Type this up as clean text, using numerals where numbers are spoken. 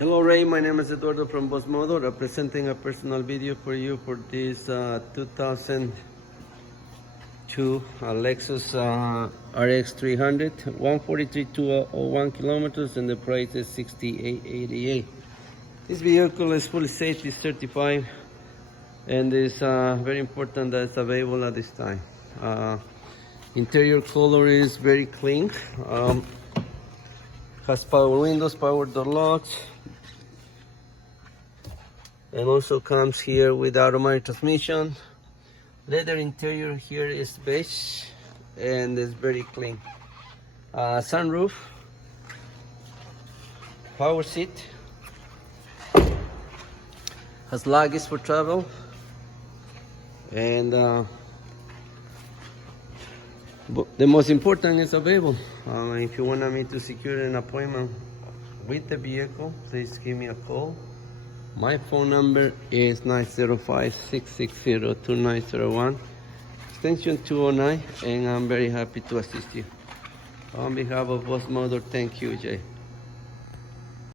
Hello Ray, my name is Eduardo from Boss Moto, representing a personal video for you for this 2002 Lexus RX 300, 143,201 kilometers, and the price is $68.88. This vehicle is fully safety certified, and is very important that it's available at this time. Interior color is very clean. Has power windows, power door locks, and also comes here with automatic transmission. Leather interior here is beige and it's very clean. Sunroof, power seat, has luggage for travel, and the most important is available. If you want me to secure an appointment with the vehicle, please give me a call. My phone number is 905-660-2901, extension 209, and I'm very happy to assist you. On behalf of Boss Motor, thank you, Jay.